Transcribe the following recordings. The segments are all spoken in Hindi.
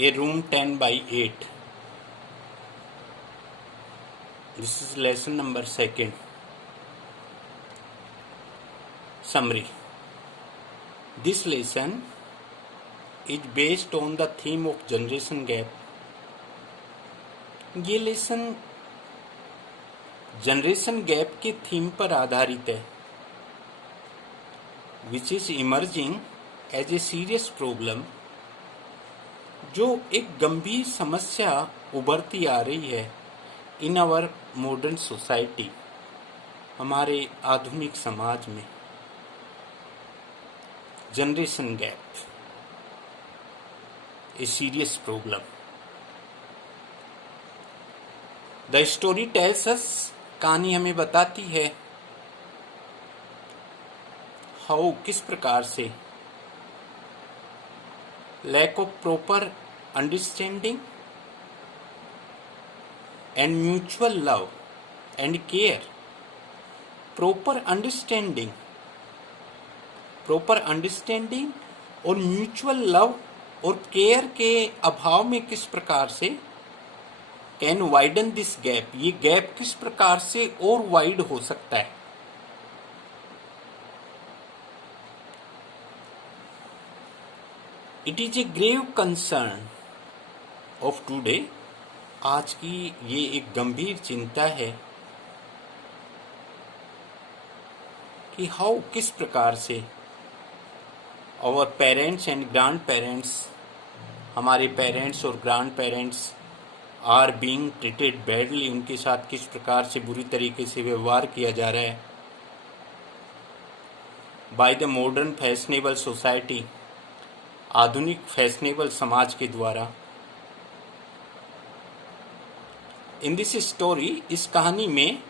A room 10 by 8. This is lesson number 2. Summary. This lesson is based on the theme of generation gap. ये लेसन जनरेशन गैप के थीम पर आधारित है, which is emerging as a serious problem, जो एक गंभीर समस्या उभरती आ रही है इन आवर मॉडर्न सोसाइटी, हमारे आधुनिक समाज में. Generation gap a serious problem. The story tells us, कहानी हमें बताती है, हाउ किस प्रकार से lack of proper understanding and mutual love and care. Proper understanding और म्यूचुअल लव और केयर के अभाव में किस प्रकार से कैन वाइडन दिस गैप, ये गैप किस प्रकार से और वाइड हो सकता है. It is a grave concern of today. आज की ये एक गंभीर चिंता है कि हाउ किस प्रकार से our parents and grandparents, हमारे पेरेंट्स और grandparents are being treated badly, उनके साथ किस प्रकार से बुरी तरीके से व्यवहार किया जा रहा है by the modern fashionable society, आधुनिक फैशनेबल समाज के द्वारा. इन दिस स्टोरी, इस कहानी में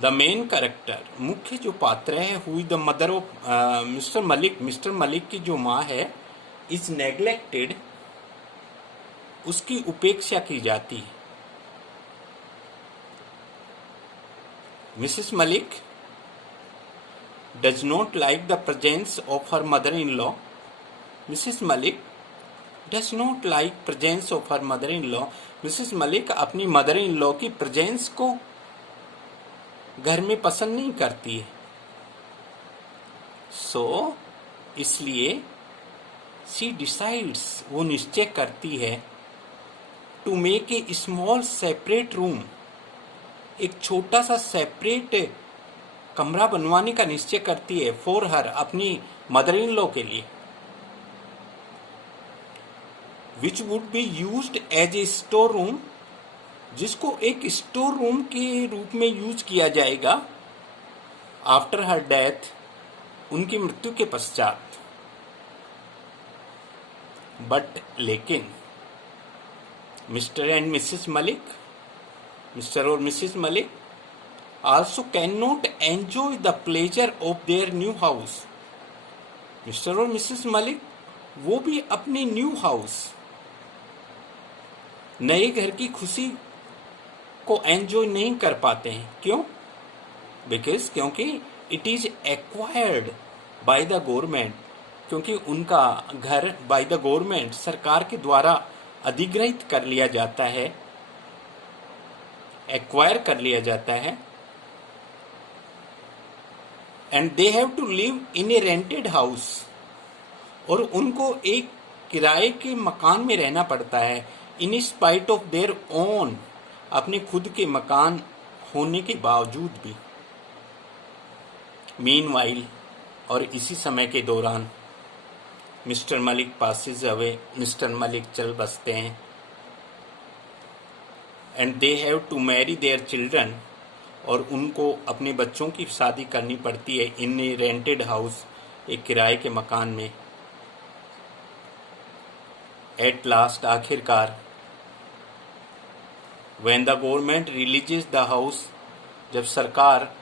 द मेन कैरेक्टर, मुख्य जो पात्र है, हुई the mother of mister Malik, mister Malik की जो माँ है, इज नेग्लेक्टेड, उसकी उपेक्षा की जाती है. Mrs Malik does not like the presence of her mother in law. Mrs Malik does not like presence of her mother in law. Mrs Malik अपनी मदर इन लॉ की प्रेजेंस को घर में पसंद नहीं करती है. सो इसलिए शी डिसाइड्स, वो निश्चय करती है, to make a small separate room, एक छोटा सा सेपरेट कमरा बनवाने का निश्चय करती है फॉर हर, अपनी मदर इन लॉ के लिए, which would be used as a store room, जिसको एक स्टोर रूम के रूप में यूज किया जाएगा आफ्टर हर डेथ, उनकी मृत्यु के पश्चात. बट लेकिन Mr and Mrs Malik, Mr और Mrs Malik also cannot enjoy the pleasure of their new house. Mr और मिसेस मलिक वो भी अपने न्यू हाउस, नए घर की खुशी को एंजॉय नहीं कर पाते हैं. क्यों? क्योंकि it is acquired by the government, क्योंकि उनका घर बाय द गवर्नमेंट, सरकार के द्वारा अधिग्रहित कर लिया जाता है, एक्वायर कर लिया जाता है. And they have to live in a rented house, और उनको एक किराए के मकान में रहना पड़ता है. In spite of their own, अपने खुद के मकान होने के बावजूद भी. मीनवाइल, और इसी समय के दौरान, Mr Malik passes away, Mr Malik चल बसते हैं. And they have to marry their children, और उनको अपने बच्चों की शादी करनी पड़ती है इन ए रेंटेड हाउस, एक किराए के मकान में. एट लास्ट, आखिरकार, when the government releases the house, जब सरकार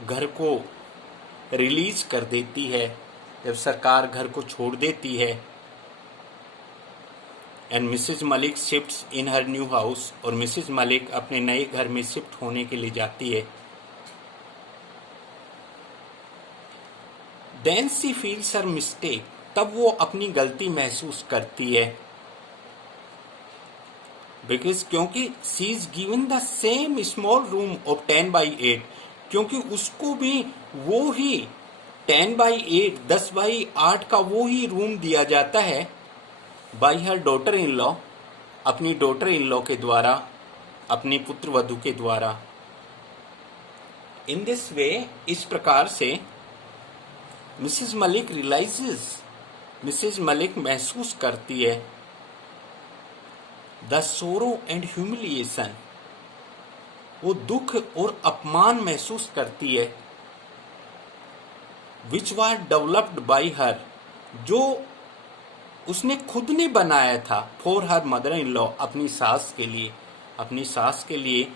घर को रिलीज कर देती है, जब सरकार घर को छोड़ देती है, and Mrs Malik shifts in her new house, और मिसेस मलिक अपने नए घर में शिफ्ट होने के लिए जाती है. Then she feels her mistake, तब वो अपनी गलती महसूस करती है। बिकॉज क्योंकि she is given the same small room of 10/8, क्योंकि उसको भी वो ही 10/8 10/8 का वो ही रूम दिया जाता है by her daughter in law, अपनी डॉटर इन लॉ के द्वारा, अपनी पुत्र वधू के द्वारा। इन दिस वे, इस प्रकार से Mrs Malik realizes, Mrs Malik महसूस करती है द सोरो एंड ह्यूमिलिएशन, वो दुख और अपमान महसूस करती है which was developed by her, जो उसने खुद ने बनाया था for her mother in law, अपनी सास के लिए, अपनी सास के लिए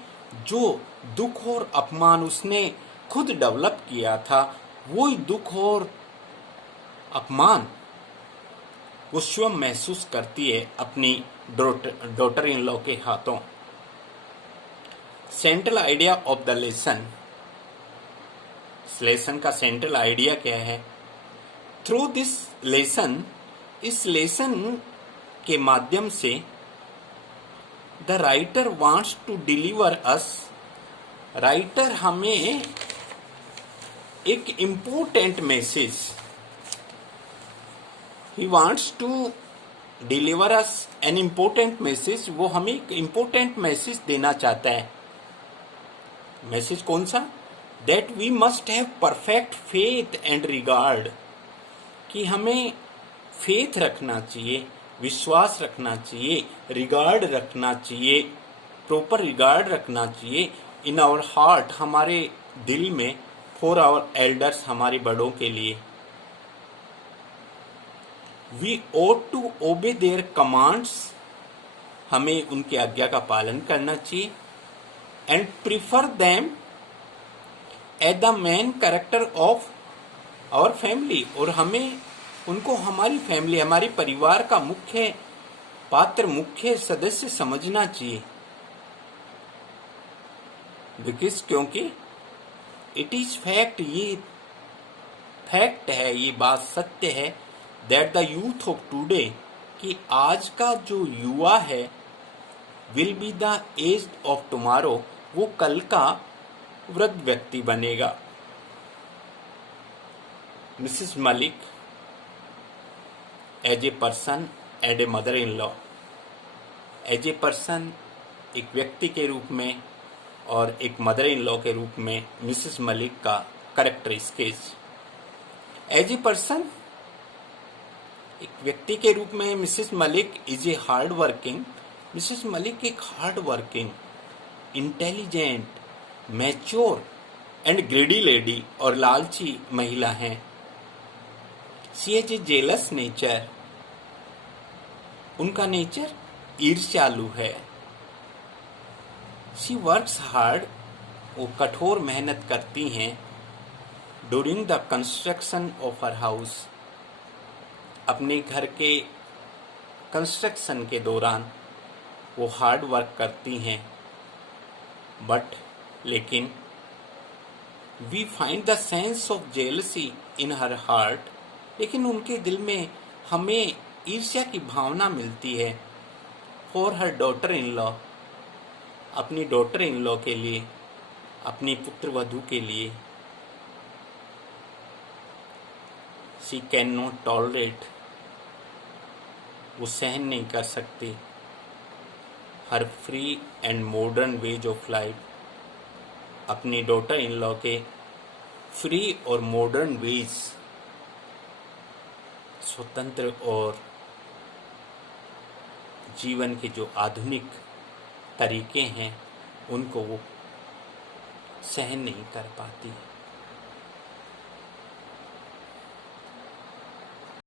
जो दुख और अपमान उसने खुद डेवलप किया था, वही दुख और अपमान वो स्वयं महसूस करती है अपनी डॉटर इन लॉ के हाथों। Central idea of the lesson, इस लेसन का सेंट्रल आइडिया क्या है? थ्रू दिस लेसन, इस लेसन के माध्यम से the writer wants to deliver us, writer हमें एक important message, he wants to deliver us an important message, वो हमें एक इम्पोर्टेंट मैसेज देना चाहता है। मैसेज कौन सा? That we must have perfect faith and regard, कि हमें फेथ रखना चाहिए, विश्वास रखना चाहिए, रिगार्ड रखना चाहिए, प्रॉपर रिगार्ड रखना चाहिए इन आवर हार्ट, हमारे दिल में, फॉर आवर एल्डर्स, हमारे बड़ों के लिए। We ought to obey their commands, हमें उनकी आज्ञा का पालन करना चाहिए। And prefer them as the main character of our family, और हमें उनको हमारी फैमिली, हमारे परिवार का मुख्य पात्र, मुख्य सदस्य समझना चाहिए। बिकॉज क्योंकि इट इज फैक्ट, ये फैक्ट है, ये बात सत्य है, that the youth of today, कि आज का जो युवा है, will be the age of tomorrow, वो कल का वृद्ध व्यक्ति बनेगा। Mrs Malik as a person and a mother in law, as a person, एक व्यक्ति के रूप में, और एक मदर इन लॉ के रूप में मिसेस मलिक का character sketch. As a person, एक व्यक्ति के रूप में Mrs Malik is a hard working, Mrs Malik एक hard working, intelligent, mature and greedy lady, और लालची महिला हैं। She has a jealous nature, उनका नेचर ईर्ष्यालु है। शी वर्क्स हार्ड, वो कठोर मेहनत करती हैं। During the construction of her house, अपने घर के कंस्ट्रक्शन के दौरान वो हार्ड वर्क करती हैं। बट लेकिन we find the sense of jealousy in her heart, लेकिन उनके दिल में हमें ईर्ष्या की भावना मिलती है for her daughter in law, अपनी डॉटर इन लॉ के लिए, अपनी पुत्र वधू के लिए। शी कैन नॉट टॉलरेट, वो सहन नहीं कर सकती her free and modern ways of life, अपनी डॉटर इन लॉ के फ्री और मॉडर्न वेज, स्वतंत्र और जीवन के जो आधुनिक तरीके हैं, उनको वो सहन नहीं कर पाती।